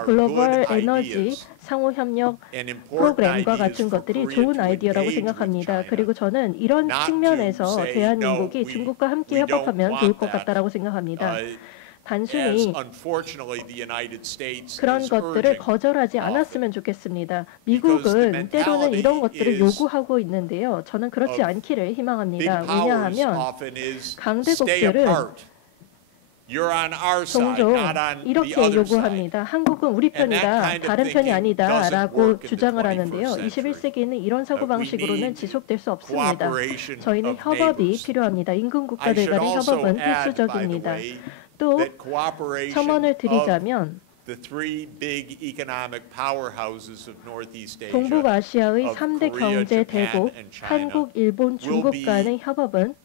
글로벌 에너지 상호 협력 프로그램과 같은 것들이 좋은 아이디어라고 생각합니다. 그리고 저는 이런 측면에서 대한민국이 중국과 함께 협업하면 좋을 것 같다고 생각합니다. 단순히 그런 것들을 거절하지 않았으면 좋겠습니다. 미국은 때로는 이런 것들을 요구하고 있는데요. 저는 그렇지 않기를 희망합니다. 왜냐하면 강대국들은 종종 이렇게 요구합니다. 한국은 우리 편이다, 다른 편이 아니다 라고 주장을 하는데요. 21세기에는 이런 사고방식으로는 지속될 수 없습니다. 저희는 협업이 필요합니다. 인근 국가들 간의 협업은 필수적입니다. 또 첨언을 드리자면 동북아시아의 3대 경제 대국, 한국, 일본, 중국 간의 협업은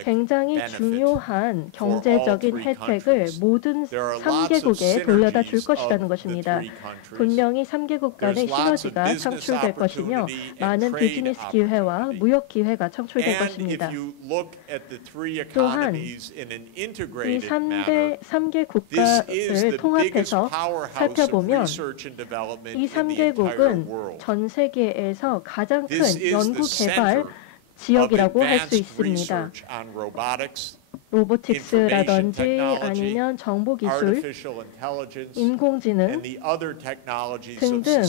굉장히 중요한 경제적인 혜택을 모든 3개국에 돌려다 줄 것이라는 것입니다. 분명히 3개국 간의 시너지가 창출될 것이며 많은 비즈니스 기회와 무역 기회가 창출될 것입니다. 또한 이 3개 국가를 통합해서 살펴보면 이 3개국은 전 세계에서 가장 큰 연구 개발 지역이라고 할 수 있습니다. 로보틱스라든지 아니면 정보기술, 인공지능 등등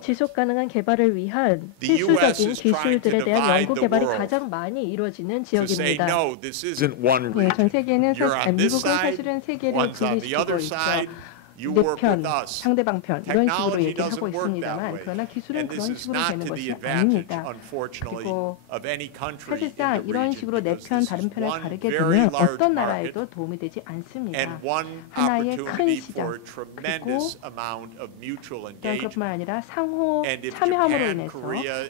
지속가능한 개발을 위한 필수적인 기술들에 대한 연구 개발이 가장 많이 이루어지는 지역입니다. 네, 전 세계는 미국은 사실은 세계를 분리시키고 있죠. 내 편, 상대방 편 이런 식으로 얘기를 하고 있습니다만 그러나 기술은 그런 식으로 되는 것이 아닙니다. 그리고 사실상 이런 식으로 내 편, 다른 편을 가르게 되면 어떤 나라에도 도움이 되지 않습니다. 하나의 큰 시장 그리고 또한 그뿐만 아니라 상호 참여함으로 인해서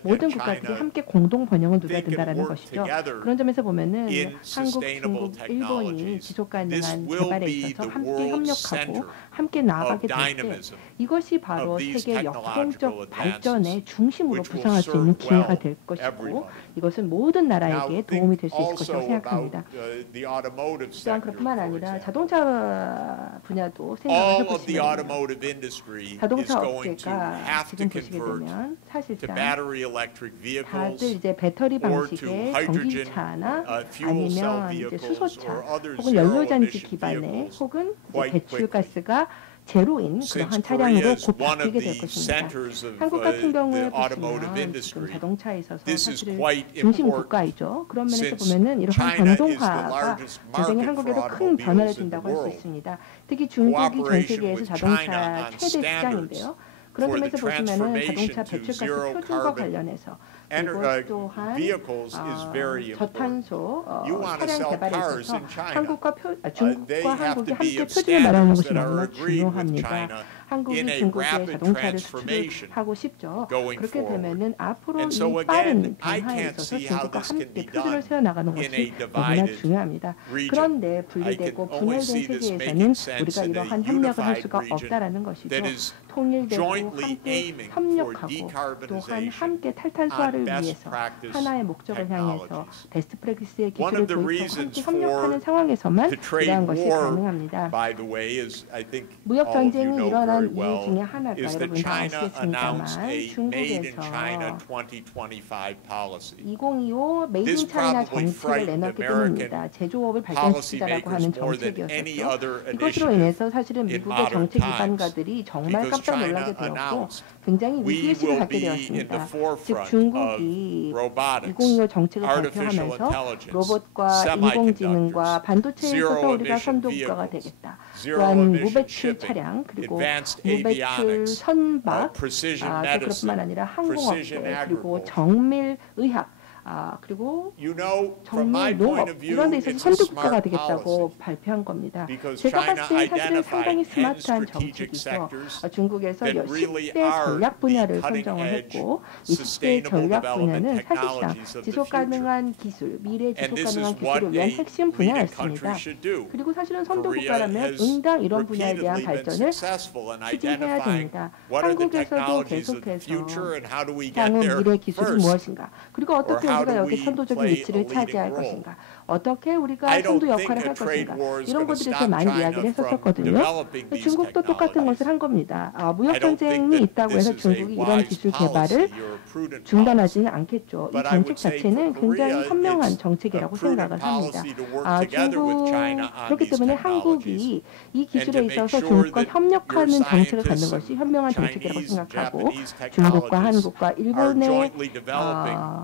모든 국가들이 함께 공동 번영을 누려야 된다는 것이죠. 그런 점에서 보면은 한국, 중국, 일본이 지속가능한 개발에 있어서 함께 협력하고 함께 나아가게 될 때 이것이 바로 세계 역동적 발전의 중심으로 부상할 수 있는 기회가 될 것이고 이것은 모든 나라에게 도움이 될 수 있을 것이라고 생각합니다. 또한 그뿐만 아니라 자동차 분야도 생각을 해보시면 자동차 업계가 지금 보시게 되면 사실상 다들 이제 배터리 방식의 전기차나 아니면 이제 수소차 혹은 연료전지 기반의 혹은 배출가스가 제로인 그러한 차량으로 곧 바뀌게 될 것입니다. 한국 같은 경우에 보시면 지금 자동차에 있어서 사실은 중심 국가이죠. 그런 면에서 보면은 이러한 전동화가 굉장히 한국에도 큰 변화를 준다고 할 수 있습니다. 특히 중국이 전 세계에서 자동차 최대 시장인데요. 그런 점에서 보시면은 자동차 배출가스 표준과 관련해서 그리고 또한 저탄소 차량 개발에 있어서 중국과 한국이 함께 표준을 마련하는 것이 너무나 중요합니다. 한국이 중국의 자동차를 수출하고 싶죠. 그렇게 되면은 앞으로 이 빠른 변화에 있어서 중국과 함께 표준을 세워나가는 것이 너무나 중요합니다. 그런데 분리되고 분열된 세계에서는 우리가 이러한 협력을 할 수가 없다라는 것이죠. 통일되고 함께 협력하고 또한 함께 탈탄소화를 위해서 하나의 목적을 향해서 베스트 프랙티스의 기술을 도입하고 함께 협력하는 상황에서만 이러한 것이 가능합니다. 무역 전쟁이 일어난 이유 중에 하나가 여러분 다 아시겠습니다만 중국에서 2025 메이드 인 차이나 정책을 내놨기 때문입니다. 제조업을 발전시키자라고 하는 정책이었었죠. 이것으로 인해서 사실은 미국의 정책 기관가들이 정말 깜짝 놀라게 되었고 굉장히 위기의식을 갖게 되었습니다. 즉 중국이 2025 정책을 발표하면서 로봇과 인공지능과 반도체에 있어서 우리가 선도국가가 되겠다. 또한 무배출 차량 그리고 무배출 선박 또 그것뿐만 아니라 항공업체 그리고 정밀의학 그리고 정밀 농업 이런 데 있어서 선두국가가 되겠다고 발표한 겁니다. 제가 봤을 때 사실은 상당히 스마트한 정책이죠. 중국에서 10대 전략 분야를 선정을 했고 이 10대 전략 분야는 사실상 지속가능한 기술, 미래 지속가능한 기술을 위한 핵심 분야였습니다. 그리고 사실은 선도국가라면 응당 이런 분야에 대한 발전을 추진해야 됩니다. 한국에서도 계속해서 향후 미래 기술이 무엇인가 그리고 어떻게 우리가 여기 선도적인 위치를 차지할 것인가 어떻게 우리가 선도 역할을 할 것인가 이런 것들에 대해 많이 이야기를 했었거든요. 중국도 똑같은 것을 한 겁니다. 무역 전쟁이 있다고 해서 중국이 이런 기술 개발을 중단하지는 않겠죠. 이 정책 자체는 굉장히 현명한 정책이라고 생각을 합니다. 그렇기 때문에 한국이 이 기술에 있어서 중국과 협력하는 정책을 갖는 것이 현명한 정책이라고 생각하고 중국과 한국과 일본의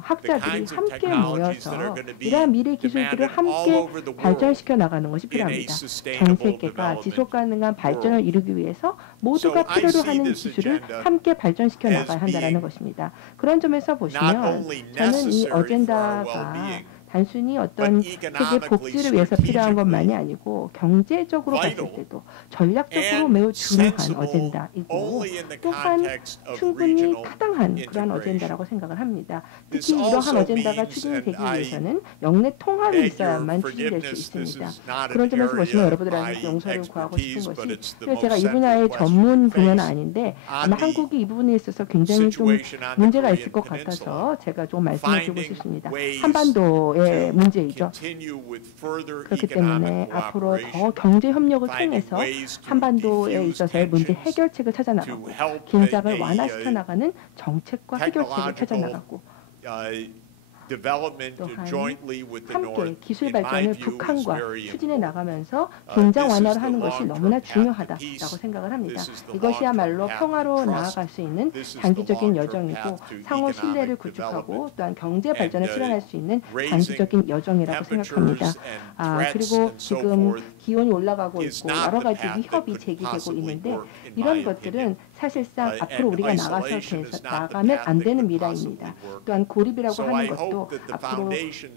학자들이 함께 모여서 이러한 미래 기술들을 함께 발전시켜 나가는 것이 필요합니다. 전 세계가 지속가능한 발전을 이루기 위해서 모두가 필요로 하는 기술을 함께 발전시켜 나가야 한다는 것입니다. 그런 점에서 보시면 저는 이 어젠다가 단순히 어떤 세계 복지를 위해서 필요한 것만이 아니고 경제적으로 봤을 때도 전략적으로 매우 중요한 어젠다이고 또한 충분히 타당한 그러한 어젠다라고 생각을 합니다. 특히 이러한 어젠다가 추진되기 위해서는 영내 통합이 있어야만 추진될 수 있습니다. 그런 점에서 보시면 여러분들한테 용서를 구하고 싶은 것이 제가 이 분야의 전문 분야는 아닌데 아마 한국이 이 부분에 있어서 굉장히 좀 문제가 있을 것 같아서 제가 좀 말씀을 드리고 싶습니다. 한반도 문제이죠. 그렇기 때문에 앞으로 더 경제 협력을 통해서 한반도에 있어서의 문제 해결책을 찾아 나가고 긴장을 완화시켜 나가는 정책과 해결책을 찾아 나가고 또한 함께 기술 발전을 북한과 추진해 나가면서 긴장 완화를 하는 것이 너무나 중요하다라고 생각을 합니다. 이것이야말로 평화로 나아갈 수 있는 장기적인 여정이고 상호 신뢰를 구축하고 또한 경제 발전을 실현할 수 있는 장기적인 여정이라고 생각합니다. 그리고 지금 기온이 올라가고 있고 여러 가지 위협이 제기되고 있는데 이런 것들은 사실상 앞으로 우리가 나가면 안 되는 미래입니다. 또한 고립이라고 하는 것도 앞으로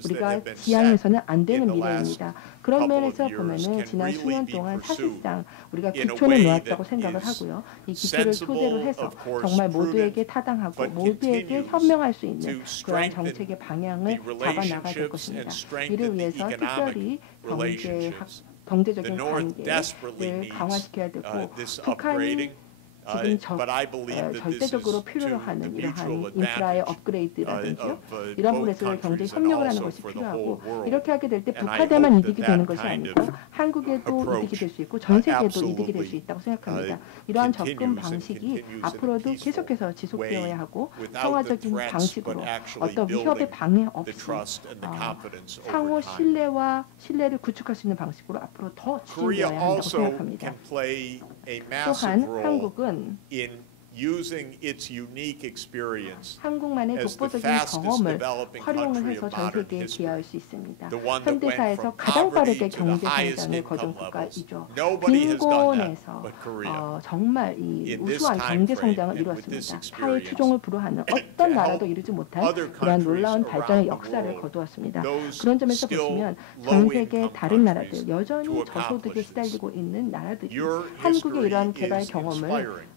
우리가 지향해서는 안 되는 미래입니다. 그런 면에서 보면은 지난 수년 동안 사실상 우리가 기초는 놓았다고 생각을 하고요. 이 기초를 토대로 해서 정말 모두에게 타당하고 모두에게 현명할 수 있는 그런 정책의 방향을 잡아 나가야 될 것입니다. 이를 위해서 특별히 경제적인 관계를 강화시켜야 되고 북한이 지금 절대적으로 필요로 하는 이러한 인프라의 업그레이드라든지요. 이런 부분에서 경제 협력을 하는 것이 필요하고 이렇게 하게 될 때 북한에만 이득이 되는 것이 아니고 한국에도 이득이 될 수 있고 전 세계에도 이득이 될 수 있다고 생각합니다. 이러한 접근 방식이 앞으로도 계속해서 지속되어야 하고 평화적인 방식으로 어떤 위협의 방해 없이 상호 신뢰를 구축할 수 있는 방식으로 앞으로 더 추진되어야 한다고 생각합니다. a massive role in using its unique experience 한국만의 as the 독보적인 fastest 경험을 developing 활용을 country 해서 of 전 modern 세계에 history. 기여할 수 있습니다. The one that went 현대사에서 from 가장 빠르게 poverty to the 경제 highest 성장을 거둔 income levels. 국가이죠. Nobody has done that 빈곤에서 but Korea. 정말 이 In this 우수한 time 경제 frame 성장을 and with this 이루었습니다. 타의 experience, 추종을 불허하는 어떤 to 나라도 help 이루지 못한 other 그러한 놀라운 countries 발전의 around the 역사를 world, 거두었습니다. those 그런 점에서 still 보시면 전 low 세계 income 다른 countries 나라들 여전히 to 저소득에 accomplish this. 시달리고 있는 나라들이 Your 한국의 이러한 history 개발 is 경험을 inspiring,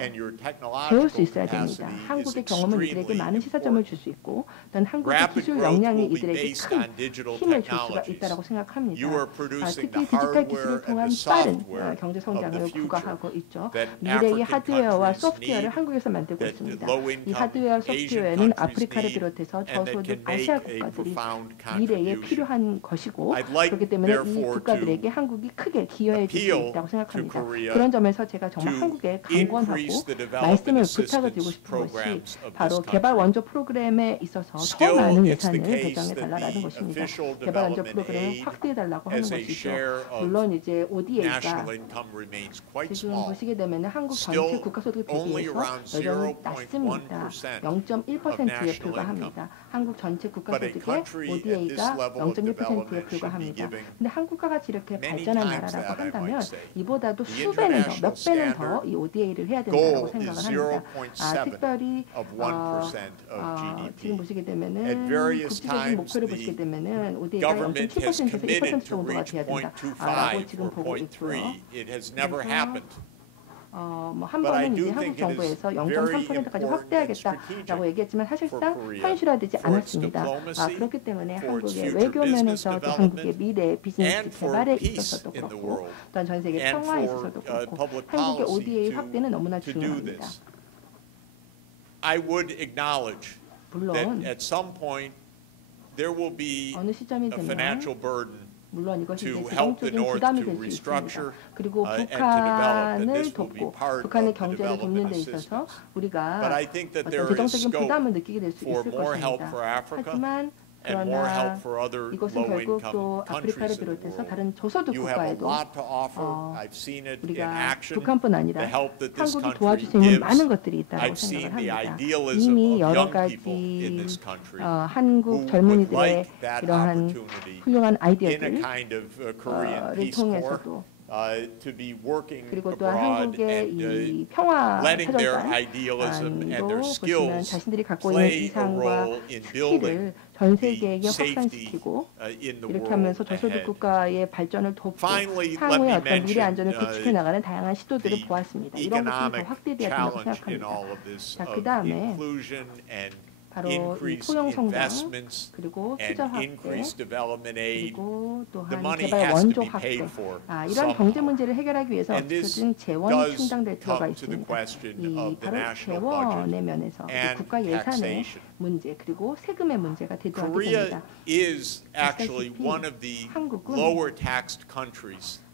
and your 배울 수 technological 있어야 됩니다. capacity is 한국의 경험은 이들에게 extremely 많은 시사점을 important. 줄 수 있고 또한 한국의 Rapid 기술 growth 역량이 will be 이들에게 based 큰 on digital 힘을 줄 수가 technologies. 있다고 생각합니다. You are producing 특히 the 디지털 hardware 기술을 and 통한 the 빠른 software 경제 of 성장을 the future 부과하고 있죠. that 미래의 African 하드웨어와 countries 소프트웨어를 need, 한국에서 만들고 that 있습니다. low 이 income 하드웨어와 Asian 소프트웨어는 countries 아프리카를 need, 비롯해서 and that 저소득 can 아시아 make a 국가들이 profound 미래에 contribution. 필요한 것이고 I'd like, 그렇기 때문에 이 therefore, 국가들에게 to 한국이 크게 기여해 줄 수 appeal 있다고 to 생각합니다. Korea 그런 점에서 제가 정말 to 한국에 강권하고 increase the 말씀을 development 부탁을 드리고 assistance 싶은 것이 programs of 바로 this 개발 country. 원조 프로그램에 있어서 더 Still, 많은 it's the 예산을 case 배정해 that 달라는 the 것입니다. official 개발 원조 development 프로그램을 aid 확대해 달라고 하는 as a 것이죠. share of 물론 이제 ODA가 national income remains quite 지금 small. 보시게 되면 한국 전체 Still 국가소득 only 대비해서 around 여전히 낮습니다. 0.1% 0.1%에 of 불과합니다. 한국 전체 But a 국가소득의 country at this ODA가 level of 0.1%에 development should be 불과합니다. giving 근데 한국과 같이 이렇게 many 발전한 times 나라라고 that, I 한다면 might say. 이보다도 The 수배는 더, 몇 international 배는 더 standard 이 ODA를 해야 된다고 goal 생각을 is 합니다. 0.7 특별히 of 1% of GDP. 지금 보시게 At 되면은 various 국제적인 times, 목표를 the 보시게 되면은 ODA가 government has 0.7%에서 1% committed to 정도가 reach 돼야 된다라고 0.25 지금 or 보고 있고요. 0.3. It has never 그래서 happened. 한 But I 번은 do 이제 한국 think it is 정부에서 very 0.3%까지 important and 확대하겠다라고 strategic 얘기했지만 사실상 for Korea, 현실화되지 for its 않았습니다. diplomacy, 그렇기 때문에 for its 한국의 future 외교 business 면에서 또 한국의 development, 미래 비즈니스 and for 개발에 peace 있어서도 in the 그렇고 world, 또한 전 세계 and 평화에 for 있어서도 그렇고 public 한국의 policy ODA 확대는 너무나 to do 중요합니다. this. I would acknowledge that 물론 at some point there will be 어느 시점이 a 되면 financial burden 물론 이것이 이제 to help the 재정적인 North 부담이 to 될 수 있습니다. restructure 그리고 and to develop, and 북한을 this will be 돕고 part 북한의 of the 경제를 돕는 development 데 있어서 assistance. 우리가 But I think that 어떤 there is 재정적인 scope 부담을 느끼게 될 수 for 있을 more help 것입니다. for Africa 하지만 and more help 그러나 for other 이것은 결국 low-income 또 아프리카를 countries in the 비롯해서 world. 다른 저소득 You have a 국가에도 lot to offer. I've seen it in 우리가 action. 북한뿐 아니라 The help that this 한국이 country 도와줄 수 있는 gives. 많은 것들이 있다고 I've seen 생각을 the 합니다. idealism 이미 of 여러 young people in 가지 this country 한국 who would 젊은이들의 like that 이러한 opportunity 훌륭한 in a 아이디어들을 kind of Korean Peace Corps 통해서도 to be working 그리고 또한 abroad 한국의 and 이 평화 letting their idealism and 사절단도 their 보시면 skills 자신들이 갖고 있는 play a 이상과 role in building 스킬을 전 the 세계에 safety 확산시키고 in the 이렇게 world 하면서 저소득 ahead. 국가의 발전을 돕고 Finally, let 향후의 me 어떤 미래 안전을 mention 구축해 나가는 다양한 시도들을 the 보았습니다. 이런 것들이 더 economic 확대돼야 된다고 challenge in 생각합니다. all of this 자, of 그다음에 inclusion and 바로 이 increased 토용 성장 investments 그리고 and 투자 확대 increased development aid. 그리고 The 또한 money 개발 has to 원조 be 확대 paid for 이런 somehow. 경제 문제를 해결하기 위해서 And this 어떻게든 재원이 does 충당될 필요가 come to the 있습니다. question 이 of the 바로 national 재원의 budget 면에서 이 and 국가 예산의 taxation. 문제 그리고 세금의 문제가 대두하게 Korea 됩니다. is actually 아시다시피 one of the 한국은 lower taxed countries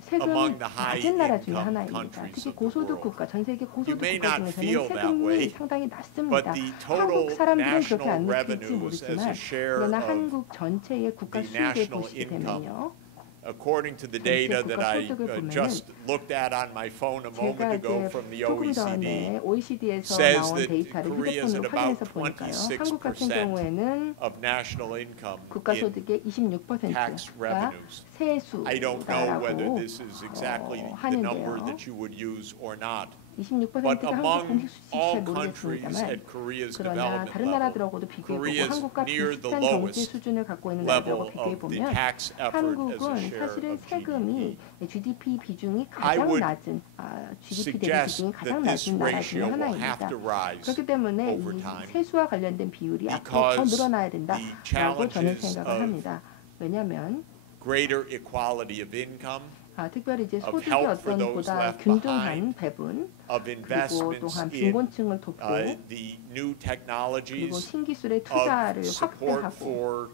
세금 among the high 낮은 나라 중에 income 하나입니다. countries 특히 of the 고소득 world. 국가, 전 세계 고소득 may 국가 not 중에서는 feel that way, 세금이 상당히 낮습니다. but the total 한국 사람들은 그렇게 national 안 느낄지 revenues as 모르지만 a share 그러나 of 한국 전체의 국가 the 수입을 national 보시게 income, 되면요. according to the 전체 data that 국가 I 소득을 보면은 just looked at on my phone a moment 제가 ago 이제 from the 조금 OECD, 전에 OECD에서 says 나온 that 데이터를 Korea is at 휴대폰으로 about 확인해서 보니까요. 한국 같은 26% 경우에는 of national income 국가 in 소득의 26%가 tax revenues. I don't know whether 세수다라고 this is exactly the number 하는데요. that you would use or not. 26%가 But 한국 among 공식 수치인지 잘 all countries 모르겠습니다만 at Korea's 그러나 development 다른 level, 나라들하고도 비교해보고 Korea is 한국과 near the 비슷한 경제 lowest 수준을 갖고 있는 나라들하고 level of the 비교해보면 tax effort as a 한국은 share 사실은 of 세금이 GDP. GDP 비중이 I 가장 would 낮은 GDP 대비 suggest 비중이 가장 that this 낮은 나라 중에 ratio will have 하나입니다. to rise 그렇기 때문에 over 이 time 세수와 관련된 비율이 앞으로 더 because 늘어나야 the 된다라고 저는 challenges 생각을 of 합니다. 왜냐하면 greater equality of income, 특별히 이제 of 소득의 help for 어떤 those 보다 left 균등한 behind, 배분 of 그리고 investments 또한 in 빈곤층을 돕고 the new 그리고 technologies, 신기술의 of 투자를 support 확대하고 for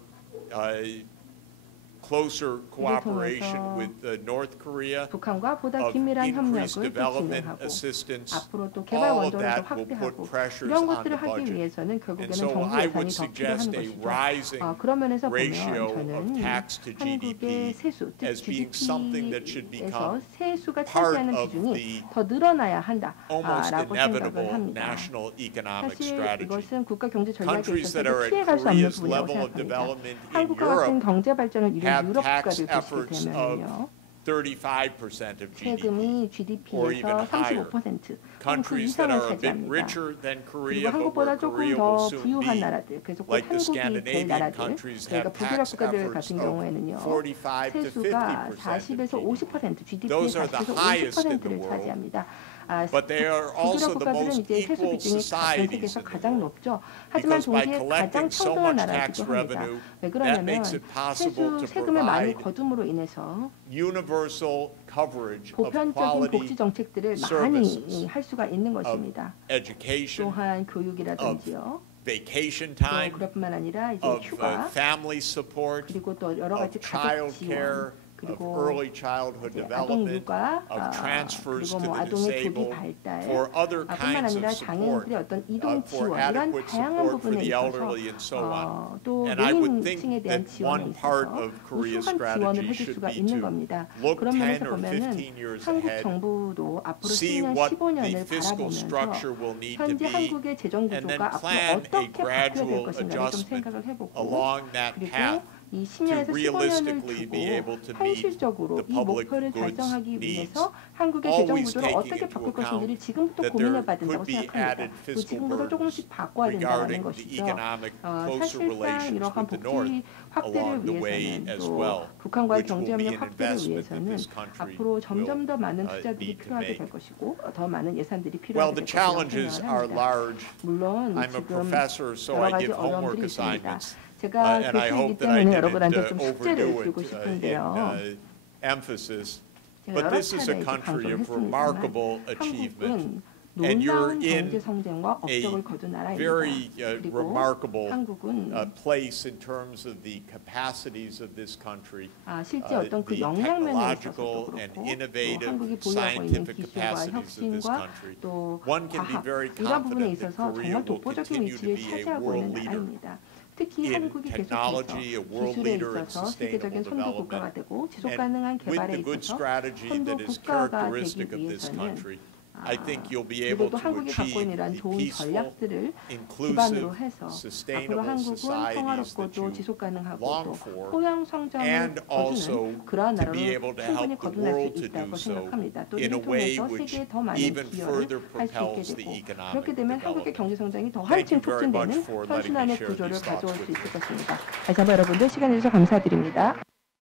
closer cooperation with North Korea, 북한과 보다 of 긴밀한 increased 협력을 또 development 진행하고 assistance, 앞으로 또 개발 all of 원조를 더 that will put 확대하고 pressures 이런 on the 것들을 하기 budget. 위해서는 And 결국에는 so 정부 I would 예산이 더 필요한 suggest a 것이죠. rising 그런 면에서 ratio 보면 of 저는 tax to 한국의 GDP 세수, 즉 as being something that should GDP에서 become 세수가 part 차지하는 of 비중이 the 더 늘어나야 almost 한다라고 생각을 inevitable 합니다. national economic 사실 strategy. 이것은 국가 경제 전략에 Countries that 있어서 are at 피해갈 수 없는 Korea's 부분이라고 level of 생각합니다. development in 한국과 같은 Europe 경제 발전을 이룬 have 유럽 tax 국가를 보시게 efforts 되면요. 35% of GDP, 세금이 or even GDP에서 higher. 35%, 그 Countries that 이상을 are a bit 차지합니다. richer than 그리고 Korea, but 한국보다 where 조금 Korea 더 will soon 부유한 be, 나라들, 그래서 곧 like the 한국이 될 Scandinavian 나라들, countries, 그러니까 have 북유럽 tax 국가들 efforts 같은 of 경우에는요, 45 to 세수가 50% 40에서 of 50%, GDP의 Those are the 40에서 highest in the 50%를 world. 차지합니다. But they are 북유럽 also the 국가들은 most 이제 세수 equal 비중이 전 societies 세계에서 in the 가장 world. 높죠. 하지만 Because by 동시에 가장 collecting so 청결한 much tax 나라이기도 합니다. revenue, 왜 that 그러냐면 makes it possible to 세금을 많이 provide 거둠으로 인해서 universal coverage of 보편적인 복지 quality 정책들을 services, 많이 할 수가 있는 것입니다. education, 또한 교육이라든지요. vacation 또 time, 그뿐만 아니라 이제 of 휴가 family support, 그리고 또 여러 of 가지 가족 child 지원 care, of 그리고 early childhood 이제 development, 아동육아 of transfers 그리고 to 뭐 the 아동의 조기 disabled, 발달 for other 뿐만 kinds 아니라 of support, 장애인들의 어떤 이동 for 지원 이런 adequate 다양한 support for 부분에 the 있어서 elderly and so on. 또 And I would 노인층에 think 대한 that 지원에 one part 있어서 of Korea's 우수한 지원을 strategy 해줄 should 수가 be 있는 to 겁니다. look 그런 10 면에서 or 보면은 15 years 한국 ahead, 정부도 앞으로 see 10년, what the 15년을 fiscal 바라보면서 structure will need to 현재 be, 한국의 재정 and then 구조가 앞으로 plan a 어떻게 바뀌어야 될 gradual 것인가를 좀 adjustment 생각을 해보고 along that 그리고 path 이 to 10년에서 15년을 realistically be able 두고 to meet 현실적으로 the 이 public 목표를 goods 달성하기 needs, 위해서 한국의 재정 always 구조를 taking 어떻게 into 바꿀 account 것인지를 지금부터 that 고민해 there 봐야 된다고 could be 생각합니다. added 그 fiscal 지금부터 burdens 조금씩 바꿔야 된다는 regarding the 것이죠. economic closer 사실상 relations 이러한 with the North 복지 확대를 along the way 위해서는 as 또 well, 북한과의 which will be 경제협력 an 확대를 investment that 위해서는 this country 앞으로 점점 더 많은 will 투자들이 need to 필요하게 될 make. 것이고 더 많은 예산들이 Well, 필요하게 될 the 것이라고 challenges 생각을 are 합니다. large. 물론 I'm a 지금 professor, so 여러 I 가지 give homework 어려움들이 있습니다. assignments. 제가 And I 교수이기 hope that I 때문에 여러분한테 didn't 좀 숙제를 overdo 드리고 it 싶은데요. in emphasis. 제가 But 여러 this is 차례 a 이제 country 강조를 of 했습니다만 remarkable achievement. 한국은 And you're 놀라운 in 경제 성장과 a 업적을 거둔 나라입니다. very 그리고 remarkable 한국은 place in terms of the capacities of this country, 실제 어떤 그 the 역량면에 technological 있어서도 and 그렇고 또 innovative 한국이 보유하고 있는 scientific 기술과 capacities of this 혁신과 country. 또 One can be 과학 very 이런 부분에 confident that 있어서 Korea 정말 will 독보적인 continue to 위치를 be a 차지하고 world 있는 leader 나라입니다. 특히 in 한국이 계속해서 technology, a world 기술에 leader in 있어서 sustainable 세계적인 선도 국가가 development. 되고 지속 And 가능한 with 개발에 the good 있어서 strategy 선도 that is 국가가 characteristic 되기 of this 위해서는 country, I think you'll be able 그리고 또 to 한국이 갖고 achieve 있는 이러한 the 좋은 peaceful, 전략들을 inclusive, 기반으로 해서 앞으로 sustainable 한국은 societies 평화롭고 that 또 you 지속 가능하고 long 또 for, 호영 성장을 and also 거두는 그러한 to be 나라로 able to 충분히 help the 거듭날 수 world to 있다고 do so 생각합니다. 또 in 이를 a way 통해서 which 세계에 더 많은 even 기여를 further 할 수 propels 있게 the 되고 economic 그렇게 되면 한국의 development. 경제 성장이 더 Thank 한층 you very much 촉진되는 for letting me 선순환의 share 구조를 these thoughts 가져올 수 with 있을 you. 것입니다. 다시 한번 여러분들 시간 내주셔서 감사드립니다.